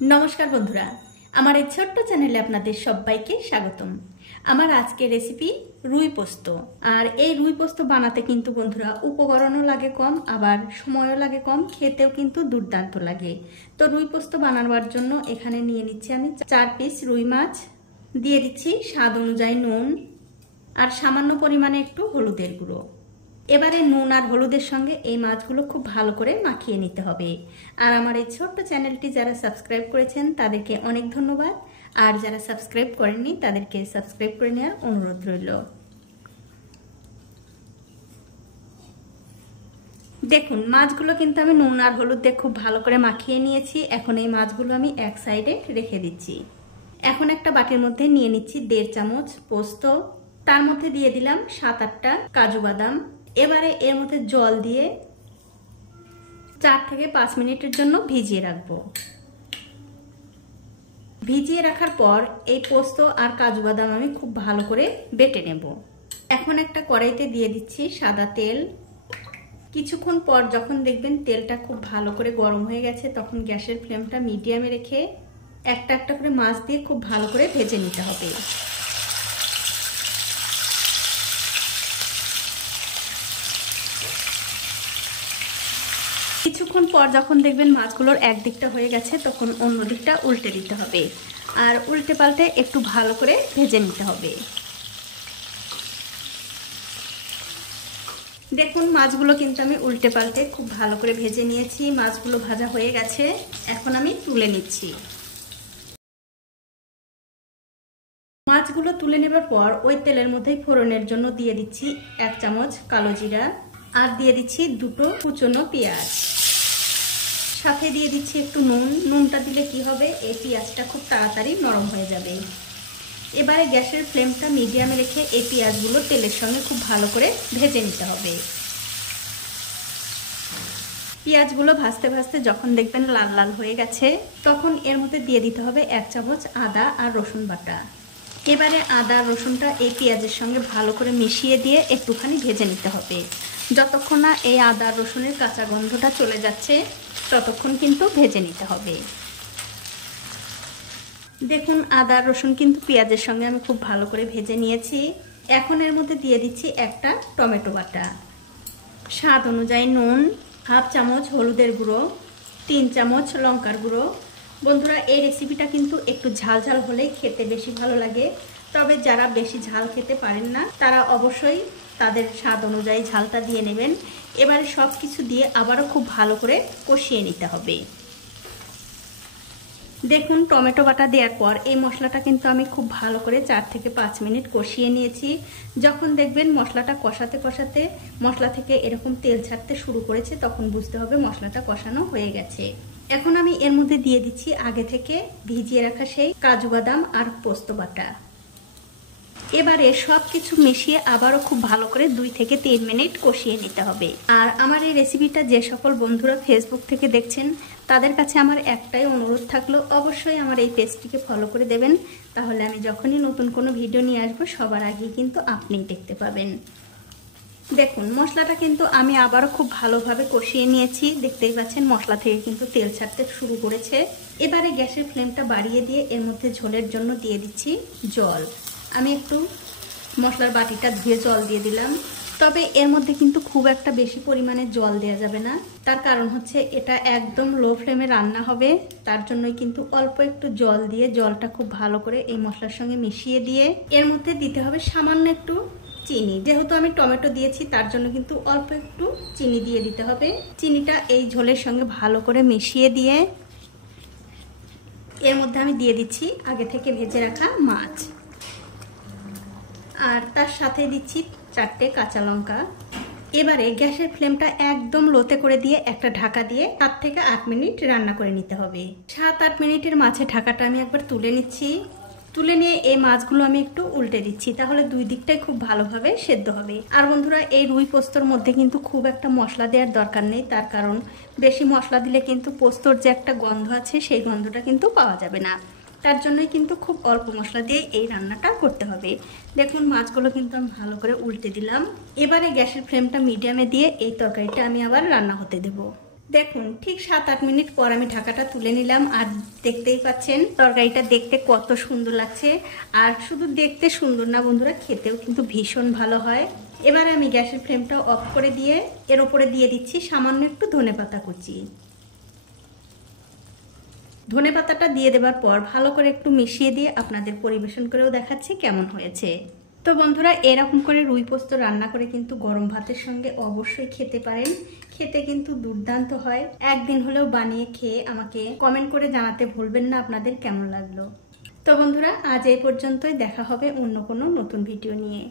নমস্কার বন্ধুরা, আমার এই ছোট্ট চ্যানেলে আপনাদের সবাইকে স্বাগতম। আমার আজকের রেসিপি রুই পোস্ত। আর এই রুই পোস্ত বানাতে কিন্তু বন্ধুরা উপকরণও লাগে কম, আবার সময়ও লাগে কম, খেতেও কিন্তু দুর্দান্ত লাগে। তো রুই পোস্ত বানানোর জন্য এখানে নিয়ে নিচ্ছি আমি 4 পিস রুই মাছ, দিয়ে দিচ্ছি স্বাদ অনুযায়ী নুন আর সামান্য পরিমাণে একটু হলুদের গুঁড়ো। এবারে নুন আর হলুদের সঙ্গে এই মাছগুলো খুব ভালো করে মাখিয়ে নিতে হবে। আর আমার এই ছোট্ট চ্যানেলটি যারা সাবস্ক্রাইব করেছেন তাদেরকে অনেক ধন্যবাদ, আর যারা সাবস্ক্রাইব করেননি তাদেরকে সাবস্ক্রাইব করে নেওয়ার অনুরোধ রইল। দেখুন, মাছগুলো কিন্তু আমি নুন আর হলুদ দিয়ে খুব ভালো করে মাখিয়ে নিয়েছি। এখন এই মাছগুলো আমি এক সাইডে রেখে দিচ্ছি। এখন একটা বাটির মধ্যে নিয়ে নিচ্ছি 1.5 চামচ পোস্ত, তার মধ্যে দিয়ে দিলাম 7-8টা কাজু বাদাম। এবারে এর মধ্যে জল দিয়ে 4 থেকে 5 মিনিটের জন্য ভিজিয়ে রাখবো। ভিজিয়ে রাখার পর এই পোস্ত আর কাজু বাদাম আমি খুব ভালো করে বেটে নেব। এখন একটা কড়াইতে দিয়ে দিচ্ছি সাদা তেল। কিছুক্ষণ পর যখন দেখবেন তেলটা খুব ভালো করে গরম হয়ে গেছে, তখন গ্যাসের ফ্লেমটা মিডিয়ামে রেখে একটা একটা করে মাছ দিয়ে খুব ভালো করে ভেজে নিতে হবে। কিছুক্ষণ পর যখন দেখবেন মাছগুলোর একদিকটা হয়ে গেছে, তখন অন্য দিকটা উল্টে দিতে হবে আর উল্টে পাল্টে একটু ভালো করে ভেজে নিতে হবে। দেখুন, মাছগুলো কিন্তু আমি উল্টে পাল্টে খুব ভালো করে ভেজে নিয়েছি। মাছগুলো ভাজা হয়ে গেছে, এখন আমি তুলে নিচ্ছি। মাছগুলো তুলে নেবার পর ওই তেলের মধ্যেই ফোড়নের জন্য দিয়ে দিচ্ছি 1 চামচ কালো জিরা, আর দিয়ে দিচ্ছি 2টো কুচনো পেঁয়াজ। সাথে দিয়ে দিচ্ছি একটু নুন। নুনটা দিলে কি হবে, এই পেঁয়াজটা খুব তাড়াতাড়ি নরম হয়ে যাবে। এবারে গ্যাসের ফ্লেমটা মিডিয়ামে রেখে এই পেঁয়াজগুলো তেলের সঙ্গে খুব ভালো করে ভেজে নিতে হবে। পেঁয়াজগুলো ভাজতে ভাজতে যখন দেখবেন লাল লাল হয়ে গেছে, তখন এর মধ্যে দিয়ে দিতে হবে 1 চামচ আদা আর রসুন বাটা। এবারে আদা রসুনটা এই পেঁয়াজের সঙ্গে ভালো করে মিশিয়ে দিয়ে একটুখানি ভেজে নিতে হবে। যতক্ষণ না এই আদা রসুনের কাঁচা গন্ধটা চলে যাচ্ছে ততক্ষণ কিন্তু ভেজে নিতে হবে। দেখুন, আদা রসুন কিন্তু পেঁয়াজের সঙ্গে আমি খুব ভালো করে ভেজে নিয়েছি। এখন এর মধ্যে দিয়ে দিচ্ছি একটা টমেটো বাটা, স্বাদ অনুযায়ী নুন, 1/2 চামচ হলুদের গুঁড়ো, 3 চামচ লঙ্কার গুঁড়ো। বন্ধুরা, এই রেসিপিটা কিন্তু একটু ঝাল ঝাল হলেই খেতে বেশি ভালো লাগে। তবে যারা বেশি ঝাল খেতে পারেন না তারা অবশ্যই তাদের স্বাদ অনুযায়ী ঝালটা দিয়ে নেবেন। এবারে সব কিছু দিয়ে আবারও খুব ভালো করে কষিয়ে নিতে হবে। দেখুন, টমেটো বাটা দেওয়ার পর এই মশলাটা কিন্তু আমি খুব ভালো করে 4 থেকে 5 মিনিট কষিয়ে নিয়েছি। যখন দেখবেন মশলাটা কষাতে কষাতে মশলা থেকে এরকম তেল ছাড়তে শুরু করেছে, তখন বুঝতে হবে মশলাটা কষানো হয়ে গেছে। এখন আমি এর মধ্যে দিয়ে দিচ্ছি আগে থেকে ভিজিয়ে রাখা সেই কাজু বাদাম আর পোস্ত বাটা। এবারে সব কিছু মিশিয়ে আবারও খুব ভালো করে 2 থেকে 3 মিনিট কষিয়ে নিতে হবে। আর আমার এই রেসিপিটা যে সকল বন্ধুরা ফেসবুক থেকে দেখছেন তাদের কাছে আমার একটাই অনুরোধ থাকলো, অবশ্যই আমার এই পেজটিকে ফলো করে দেবেন। তাহলে আমি যখনই নতুন কোনো ভিডিও নিয়ে আসবো সবার আগে কিন্তু আপনিই দেখতে পাবেন। দেখুন, মশলাটা কিন্তু আমি আবারও খুব ভালোভাবে কষিয়ে নিয়েছি। দেখতেই পাচ্ছেন মশলা থেকে কিন্তু তেল ছাড়তে শুরু করেছে। এবারে গ্যাসের ফ্লেমটা বাড়িয়ে দিয়ে এর মধ্যে ঝোলের জন্য দিয়ে দিচ্ছি জল। আমি একটু মশলার বাটিটা ধুয়ে জল দিয়ে দিলাম। তবে এর মধ্যে কিন্তু খুব একটা বেশি পরিমাণে জল দেওয়া যাবে না, তার কারণ হচ্ছে এটা একদম লো ফ্লেমে রান্না হবে। তার জন্যই কিন্তু অল্প একটু জল দিয়ে জলটা খুব ভালো করে এই মশলার সঙ্গে মিশিয়ে দিয়ে এর মধ্যে দিতে হবে সামান্য একটু চিনি। যেহেতু আমি টমেটো দিয়েছি তার জন্য কিন্তু অল্প একটু চিনি দিয়ে দিতে হবে। চিনিটা এই ঝোলের সঙ্গে ভালো করে মিশিয়ে দিয়ে এর মধ্যে আমি দিয়ে দিচ্ছি আগে থেকে ভেজে রাখা মাছ, আর তার সাথে দিচ্ছি 4টে কাঁচা লঙ্কা। এবারে গ্যাসের ফ্লেমটা একদম লোতে করে দিয়ে একটা ঢাকা দিয়ে 7 থেকে 8 মিনিট রান্না করে নিতে হবে। 7-8 মিনিটের মাঝে ঢাকাটা আমি একবার তুলে নিচ্ছি। তুলে নিয়ে এই মাছগুলো আমি একটু উল্টে দিচ্ছি, তাহলে 2 দিকটাই খুব ভালোভাবে সেদ্ধ হবে। আর বন্ধুরা, এই রুই পোস্তর মধ্যে কিন্তু খুব একটা মশলা দেওয়ার দরকার নেই, তার কারণ বেশি মশলা দিলে কিন্তু পোস্তর যে একটা গন্ধ আছে সেই গন্ধটা কিন্তু পাওয়া যাবে না। তার জন্যই কিন্তু খুব অল্প মশলা দিয়ে এই রান্নাটা করতে হবে। দেখুন, মাছগুলো কিন্তু আমি ভালো করে উল্টে দিলাম। এবারে গ্যাসের ফ্লেমটা মিডিয়ামে দিয়ে এই তরকারিটা আমি আবার রান্না হতে দেব। দেখুন ঠিক 7-8 মিনিট পর আমি ঢাকাটা তুলে নিলাম, আর দেখতেই পাচ্ছেন তরকারিটা দেখতে কত সুন্দর লাগছে। আর শুধু দেখতে সুন্দর না বন্ধুরা, খেতেও কিন্তু ভীষণ ভালো হয়। এবারে আমি গ্যাসের ফ্লেমটা অফ করে দিয়ে এর উপরে দিয়ে দিচ্ছি সামান্য একটু ধনেপাতা কুচি। ধনেপাতাটা দিয়ে দেওয়ার পর ভালো করে একটু মিশিয়ে দিয়ে আপনাদের পরিবেশন করেও দেখাচ্ছি কেমন হয়েছে। তো বন্ধুরা, এরকম করে রুই পোস্ত রান্না করে কিন্তু গরম ভাতের সঙ্গে অবশ্যই খেতে পারেন। খেতে কিন্তু দুর্দান্ত হয়। একদিন হলেও বানিয়ে খেয়ে আমাকে কমেন্ট করে জানাতে ভুলবেন না আপনাদের কেমন লাগলো। তো বন্ধুরা, আজ এই পর্যন্তই। দেখা হবে অন্য কোনো নতুন ভিডিও নিয়ে।